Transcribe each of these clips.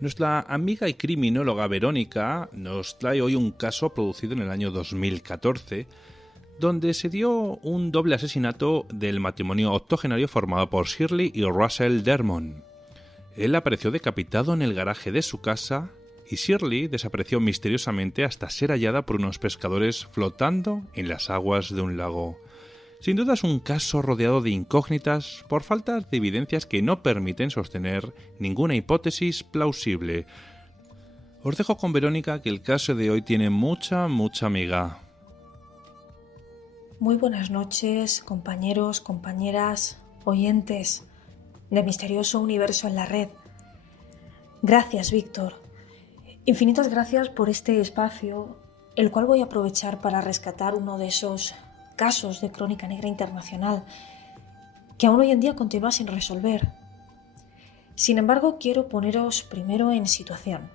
Nuestra amiga y criminóloga Verónica nos trae hoy un caso producido en el año 2014, donde se dio un doble asesinato del matrimonio octogenario formado por Shirley y Russell Dermond. Él apareció decapitado en el garaje de su casa y Shirley desapareció misteriosamente hasta ser hallada por unos pescadores flotando en las aguas de un lago. Sin duda es un caso rodeado de incógnitas por falta de evidencias que no permiten sostener ninguna hipótesis plausible. Os dejo con Verónica, que el caso de hoy tiene mucha miga. Muy buenas noches, compañeros, compañeras, oyentes de Misterioso Universo en la Red. Gracias, Víctor. Infinitas gracias por este espacio, el cual voy a aprovechar para rescatar uno de esos casos de crónica negra internacional que aún hoy en día continúa sin resolver. Sin embargo, quiero poneros primero en situación.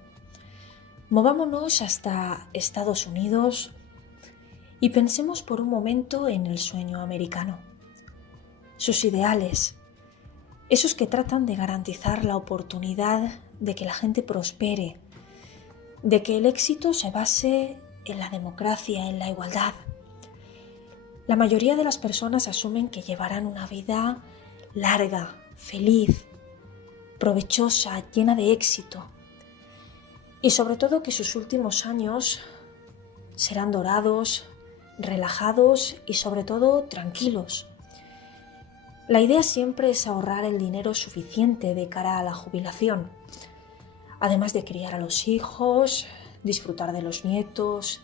Movámonos hasta Estados Unidos y pensemos por un momento en el sueño americano. Sus ideales, esos que tratan de garantizar la oportunidad de que la gente prospere, de que el éxito se base en la democracia, en la igualdad. La mayoría de las personas asumen que llevarán una vida larga, feliz, provechosa, llena de éxito. Y sobre todo que sus últimos años serán dorados, relajados y sobre todo tranquilos. La idea siempre es ahorrar el dinero suficiente de cara a la jubilación, además de criar a los hijos, disfrutar de los nietos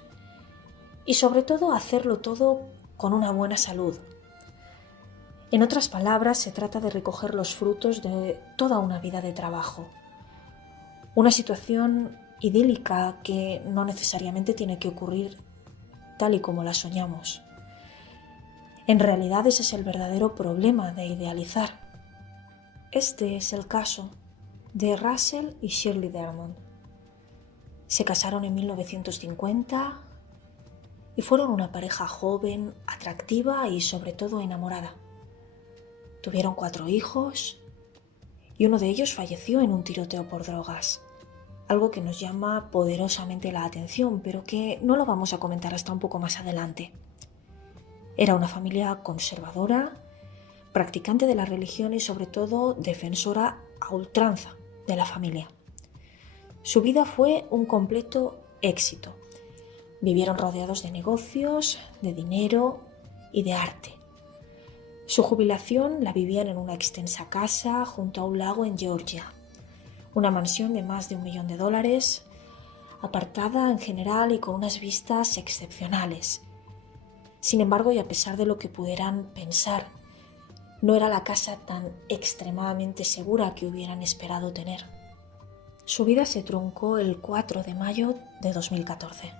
y sobre todo hacerlo todo con una buena salud. En otras palabras, se trata de recoger los frutos de toda una vida de trabajo. Una situación idílica que no necesariamente tiene que ocurrir tal y como la soñamos. En realidad ese es el verdadero problema de idealizar. Este es el caso de Russell y Shirley Dermond. Se casaron en 1950 y fueron una pareja joven, atractiva y sobre todo enamorada. Tuvieron 4 hijos y uno de ellos falleció en un tiroteo por drogas, algo que nos llama poderosamente la atención, pero que no lo vamos a comentar hasta un poco más adelante. Era una familia conservadora, practicante de la religión y sobre todo defensora a ultranza de la familia. Su vida fue un completo éxito. Vivieron rodeados de negocios, de dinero y de arte. Su jubilación la vivían en una extensa casa junto a un lago en Georgia, una mansión de más de $1 millón, apartada en general y con unas vistas excepcionales. Sin embargo, y a pesar de lo que pudieran pensar, no era la casa tan extremadamente segura que hubieran esperado tener. Su vida se truncó el 4 de mayo de 2014.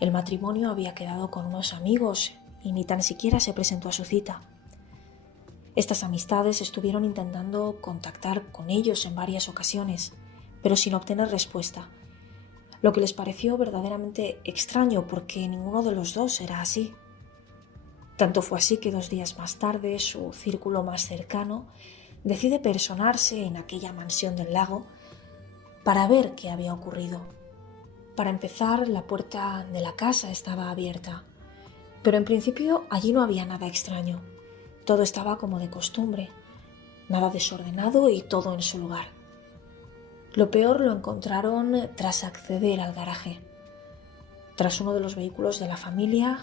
El matrimonio había quedado con unos amigos y ni tan siquiera se presentó a su cita. Estas amistades estuvieron intentando contactar con ellos en varias ocasiones, pero sin obtener respuesta, lo que les pareció verdaderamente extraño porque ninguno de los dos era así. Tanto fue así que 2 días más tarde su círculo más cercano decide personarse en aquella mansión del lago para ver qué había ocurrido. Para empezar, la puerta de la casa estaba abierta, pero en principio allí no había nada extraño. Todo estaba como de costumbre, nada desordenado y todo en su lugar. Lo peor lo encontraron tras acceder al garaje. Tras uno de los vehículos de la familia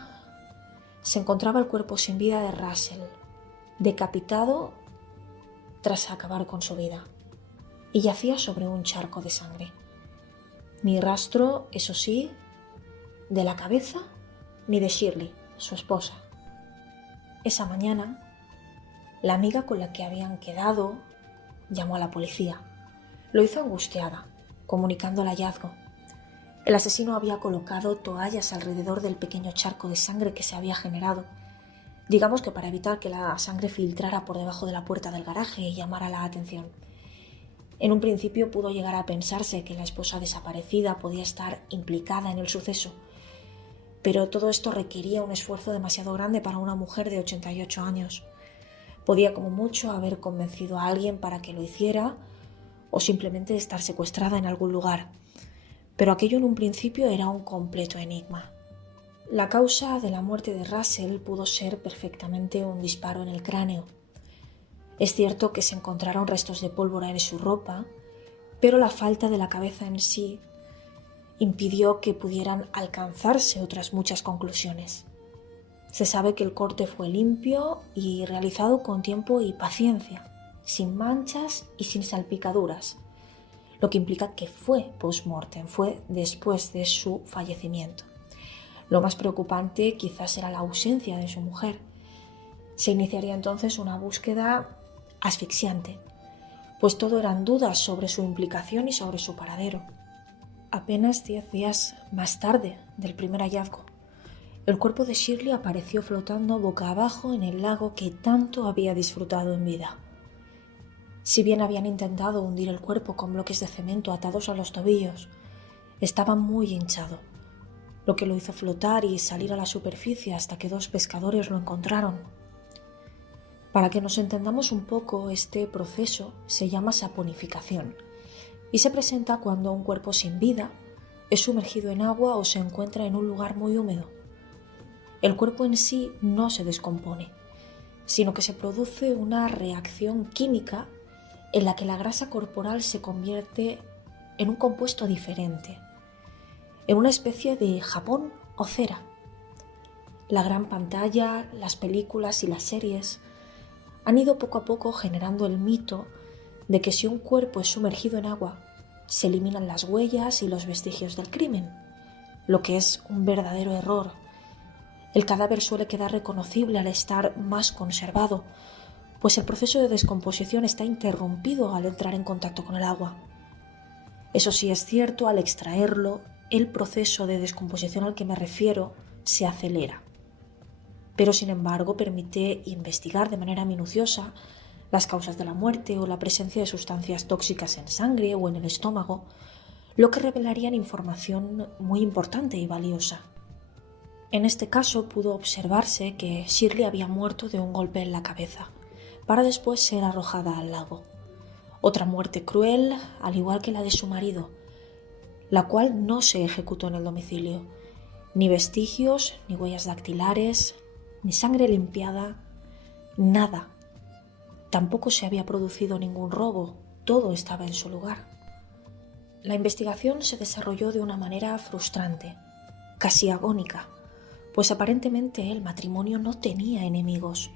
se encontraba el cuerpo sin vida de Russell, decapitado tras acabar con su vida, y yacía sobre un charco de sangre. Ni rastro, eso sí, de la cabeza ni de Shirley, su esposa. Esa mañana, la amiga con la que habían quedado llamó a la policía. Lo hizo angustiada, comunicando el hallazgo. El asesino había colocado toallas alrededor del pequeño charco de sangre que se había generado, digamos que para evitar que la sangre filtrara por debajo de la puerta del garaje y llamara la atención. En un principio pudo llegar a pensarse que la esposa desaparecida podía estar implicada en el suceso, pero todo esto requería un esfuerzo demasiado grande para una mujer de 88 años. Podía como mucho haber convencido a alguien para que lo hiciera o simplemente estar secuestrada en algún lugar. Pero aquello en un principio era un completo enigma. La causa de la muerte de Russell pudo ser perfectamente un disparo en el cráneo. Es cierto que se encontraron restos de pólvora en su ropa, pero la falta de la cabeza en sí impidió que pudieran alcanzarse otras muchas conclusiones. Se sabe que el corte fue limpio y realizado con tiempo y paciencia, sin manchas y sin salpicaduras, lo que implica que fue post-mortem, fue después de su fallecimiento. Lo más preocupante quizás era la ausencia de su mujer. Se iniciaría entonces una búsqueda asfixiante, pues todo eran dudas sobre su implicación y sobre su paradero. Apenas 10 días más tarde del primer hallazgo, el cuerpo de Shirley apareció flotando boca abajo en el lago que tanto había disfrutado en vida. Si bien habían intentado hundir el cuerpo con bloques de cemento atados a los tobillos, estaba muy hinchado, lo que lo hizo flotar y salir a la superficie hasta que 2 pescadores lo encontraron. Para que nos entendamos un poco, este proceso se llama saponificación y se presenta cuando un cuerpo sin vida es sumergido en agua o se encuentra en un lugar muy húmedo. El cuerpo en sí no se descompone, sino que se produce una reacción química en la que la grasa corporal se convierte en un compuesto diferente, en una especie de jabón o cera. La gran pantalla, las películas y las series han ido poco a poco generando el mito de que si un cuerpo es sumergido en agua, se eliminan las huellas y los vestigios del crimen, lo que es un verdadero error. El cadáver suele quedar reconocible al estar más conservado, pues el proceso de descomposición está interrumpido al entrar en contacto con el agua. Eso sí es cierto, al extraerlo, el proceso de descomposición al que me refiero se acelera. Pero sin embargo permite investigar de manera minuciosa las causas de la muerte o la presencia de sustancias tóxicas en sangre o en el estómago, lo que revelarían información muy importante y valiosa. En este caso pudo observarse que Shirley había muerto de un golpe en la cabeza, para después ser arrojada al lago. Otra muerte cruel, al igual que la de su marido, la cual no se ejecutó en el domicilio. Ni vestigios, ni huellas dactilares, ni sangre limpiada, nada. Tampoco se había producido ningún robo, todo estaba en su lugar. La investigación se desarrolló de una manera frustrante, casi agónica, pues aparentemente el matrimonio no tenía enemigos.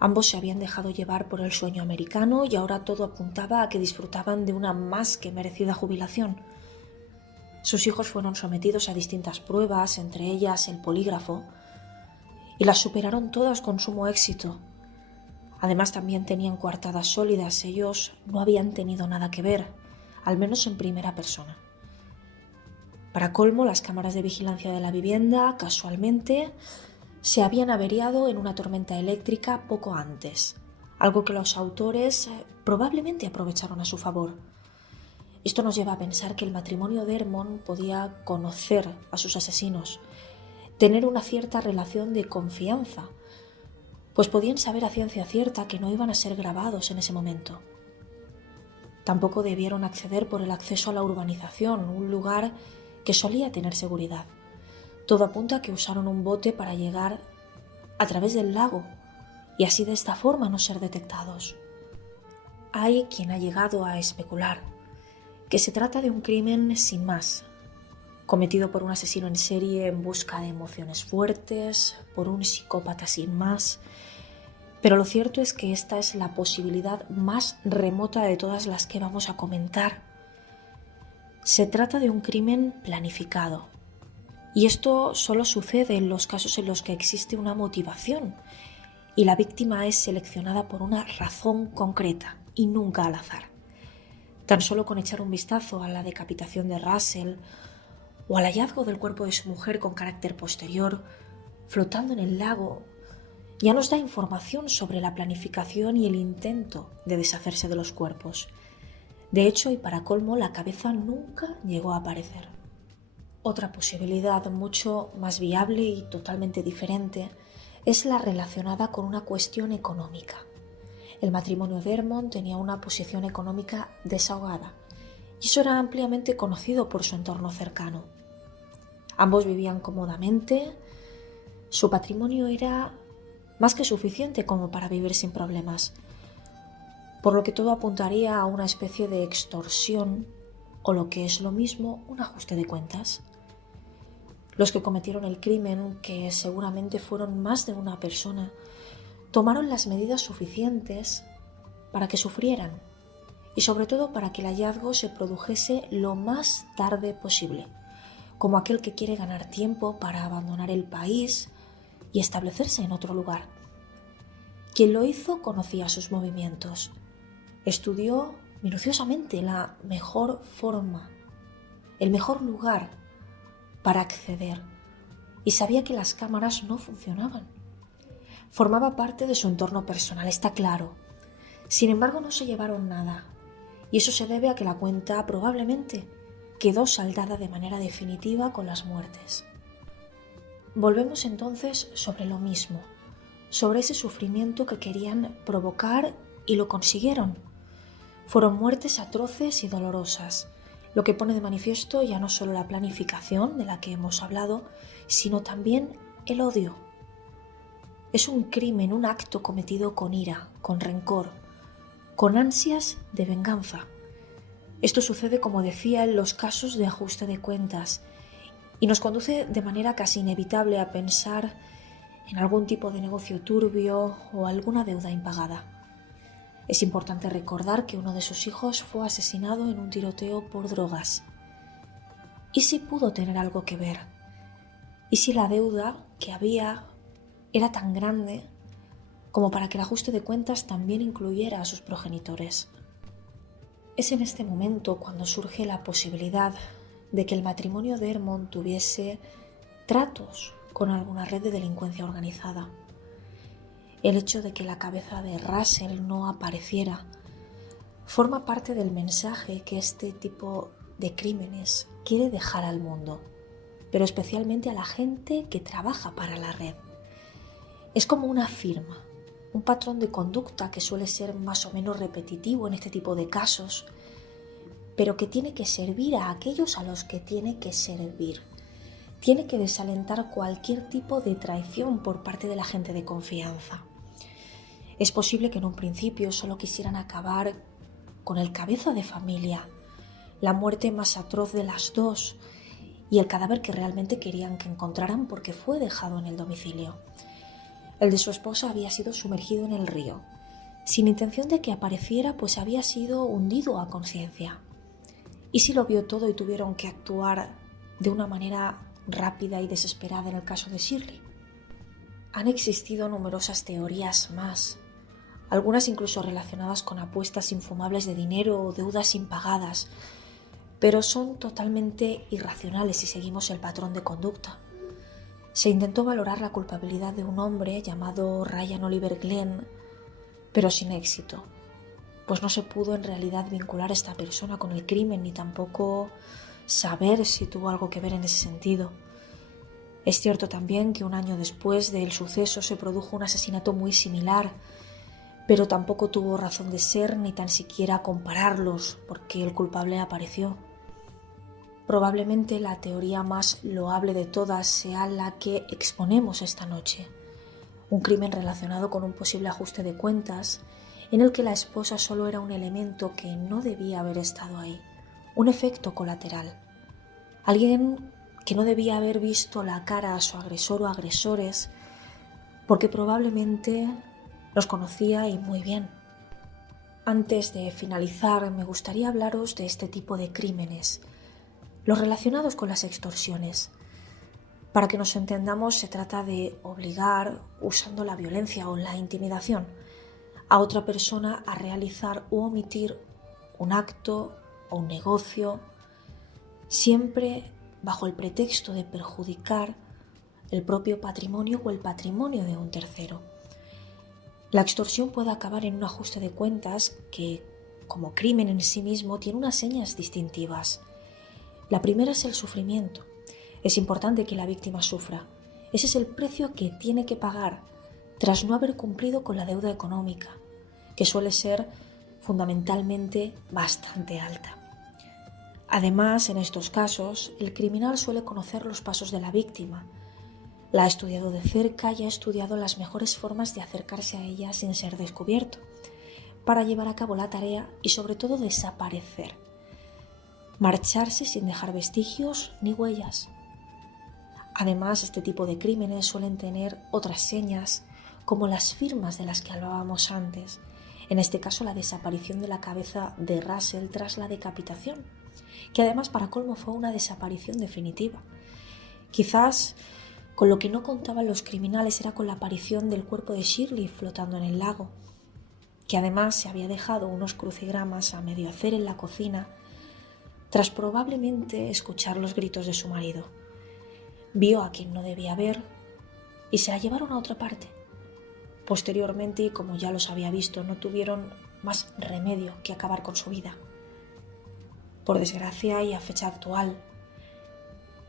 Ambos se habían dejado llevar por el sueño americano y ahora todo apuntaba a que disfrutaban de una más que merecida jubilación. Sus hijos fueron sometidos a distintas pruebas, entre ellas el polígrafo, y las superaron todas con sumo éxito. Además también tenían coartadas sólidas, ellos no habían tenido nada que ver, al menos en primera persona. Para colmo, las cámaras de vigilancia de la vivienda, casualmente, se habían averiado en una tormenta eléctrica poco antes, algo que los autores probablemente aprovecharon a su favor. Esto nos lleva a pensar que el matrimonio Dermond podía conocer a sus asesinos, tener una cierta relación de confianza, pues podían saber a ciencia cierta que no iban a ser grabados en ese momento. Tampoco debieron acceder por el acceso a la urbanización, un lugar que solía tener seguridad. Todo apunta a que usaron un bote para llegar a través del lago y así de esta forma no ser detectados. Hay quien ha llegado a especular que se trata de un crimen sin más, cometido por un asesino en serie en busca de emociones fuertes, por un psicópata sin más, pero lo cierto es que esta es la posibilidad más remota de todas las que vamos a comentar. Se trata de un crimen planificado, y esto solo sucede en los casos en los que existe una motivación y la víctima es seleccionada por una razón concreta y nunca al azar. Tan solo con echar un vistazo a la decapitación de Russell o al hallazgo del cuerpo de su mujer con carácter posterior, flotando en el lago, ya nos da información sobre la planificación y el intento de deshacerse de los cuerpos. De hecho, y para colmo, la cabeza nunca llegó a aparecer. Otra posibilidad mucho más viable y totalmente diferente es la relacionada con una cuestión económica. El matrimonio de Ermont tenía una posición económica desahogada y eso era ampliamente conocido por su entorno cercano. Ambos vivían cómodamente, su patrimonio era más que suficiente como para vivir sin problemas, por lo que todo apuntaría a una especie de extorsión o, lo que es lo mismo, un ajuste de cuentas. Los que cometieron el crimen, que seguramente fueron más de una persona, tomaron las medidas suficientes para que sufrieran y sobre todo para que el hallazgo se produjese lo más tarde posible, como aquel que quiere ganar tiempo para abandonar el país y establecerse en otro lugar. Quien lo hizo conocía sus movimientos, estudió minuciosamente la mejor forma, el mejor lugar para acceder y sabía que las cámaras no funcionaban. Formaba parte de su entorno personal, está claro. Sin embargo, no se llevaron nada y eso se debe a que la cuenta probablemente quedó saldada de manera definitiva con las muertes. Volvemos entonces sobre lo mismo, sobre ese sufrimiento que querían provocar y lo consiguieron. Fueron muertes atroces y dolorosas, lo que pone de manifiesto ya no solo la planificación de la que hemos hablado, sino también el odio. Es un crimen, un acto cometido con ira, con rencor, con ansias de venganza. Esto sucede, como decía, en los casos de ajuste de cuentas y nos conduce de manera casi inevitable a pensar en algún tipo de negocio turbio o alguna deuda impagada. Es importante recordar que uno de sus hijos fue asesinado en un tiroteo por drogas. ¿Y si pudo tener algo que ver? ¿Y si la deuda que había era tan grande como para que el ajuste de cuentas también incluyera a sus progenitores? Es en este momento cuando surge la posibilidad de que el matrimonio de Ermont tuviese tratos con alguna red de delincuencia organizada. El hecho de que la cabeza de Russell no apareciera forma parte del mensaje que este tipo de crímenes quiere dejar al mundo, pero especialmente a la gente que trabaja para la red. Es como una firma, un patrón de conducta que suele ser más o menos repetitivo en este tipo de casos, pero que tiene que servir a aquellos a los que tiene que servir. Tiene que desalentar cualquier tipo de traición por parte de la gente de confianza. Es posible que en un principio solo quisieran acabar con el cabeza de familia, la muerte más atroz de las dos y el cadáver que realmente querían que encontraran porque fue dejado en el domicilio. El de su esposa había sido sumergido en el río. Sin intención de que apareciera, pues había sido hundido a conciencia. ¿Y si lo vio todo y tuvieron que actuar de una manera rápida y desesperada en el caso de Shirley? Han existido numerosas teorías más, algunas incluso relacionadas con apuestas infumables de dinero o deudas impagadas, pero son totalmente irracionales si seguimos el patrón de conducta. Se intentó valorar la culpabilidad de un hombre llamado Ryan Oliver Glenn, pero sin éxito, pues no se pudo en realidad vincular a esta persona con el crimen ni tampoco saber si tuvo algo que ver en ese sentido. Es cierto también que un año después del suceso se produjo un asesinato muy similar, pero tampoco tuvo razón de ser ni tan siquiera compararlos porque el culpable apareció. Probablemente la teoría más loable de todas sea la que exponemos esta noche, un crimen relacionado con un posible ajuste de cuentas en el que la esposa solo era un elemento que no debía haber estado ahí, un efecto colateral, alguien que no debía haber visto la cara a su agresor o agresores porque probablemente los conocía y muy bien. Antes de finalizar, me gustaría hablaros de este tipo de crímenes, los relacionados con las extorsiones. Para que nos entendamos, se trata de obligar, usando la violencia o la intimidación, a otra persona a realizar u omitir un acto o un negocio, siempre bajo el pretexto de perjudicar el propio patrimonio o el patrimonio de un tercero. La extorsión puede acabar en un ajuste de cuentas que, como crimen en sí mismo, tiene unas señas distintivas. La primera es el sufrimiento. Es importante que la víctima sufra. Ese es el precio que tiene que pagar tras no haber cumplido con la deuda económica. que suele ser fundamentalmente bastante alta. Además, en estos casos, el criminal suele conocer los pasos de la víctima, la ha estudiado de cerca y ha estudiado las mejores formas de acercarse a ella sin ser descubierto, para llevar a cabo la tarea y sobre todo desaparecer, marcharse sin dejar vestigios ni huellas. Además, este tipo de crímenes suelen tener otras señas, como las firmas de las que hablábamos antes, en este caso la desaparición de la cabeza de Russell tras la decapitación, que además para colmo fue una desaparición definitiva. Quizás con lo que no contaban los criminales era con la aparición del cuerpo de Shirley flotando en el lago, que además se había dejado unos crucigramas a medio hacer en la cocina tras probablemente escuchar los gritos de su marido. Vio a quien no debía ver y se la llevaron a otra parte. Posteriormente, y como ya los había visto, no tuvieron más remedio que acabar con su vida. Por desgracia y a fecha actual,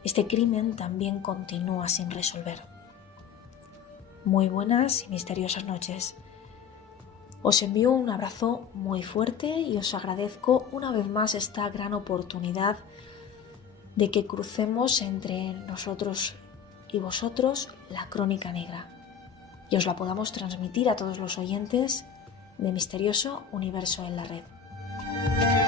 este crimen también continúa sin resolver. Muy buenas y misteriosas noches. Os envío un abrazo muy fuerte y os agradezco una vez más esta gran oportunidad de que crucemos entre nosotros y vosotros la crónica negra y os la podamos transmitir a todos los oyentes de Misterioso Universo en la Red.